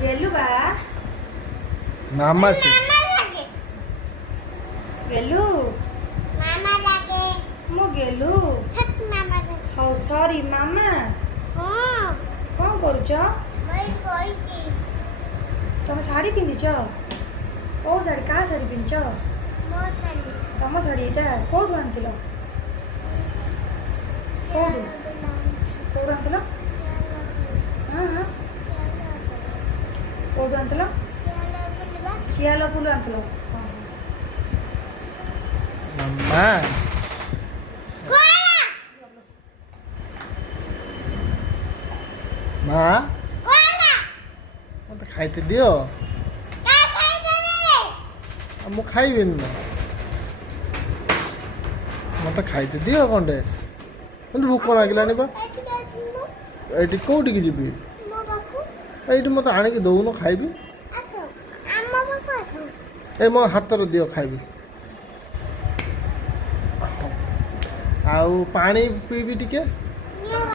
गेलू बा मामा से गेलू मामा लागे मो गेलू हक मामा लागे हाउ सॉरी मामा हां कौन करूच मैं कोई की तुम शाड़ी पिंधिच को शाड़ी का शाड़ी पिंधिच मोसली तुम शाड़ी एटा कोड आंथिल कोड कोड आंथिल हां हां कोड आंथिल चियाला पुल आंथिल मामा माँ मत खाइते दियो मु खाइबिन ना मत खाइते दियो कंडे मते भूख लागिलानी बा एटी कोउटी की जीबी एटी मत आनी की दउनो खाइबी ए मो हाथ रो दियो खाइबी आउ पानी पीबी टिके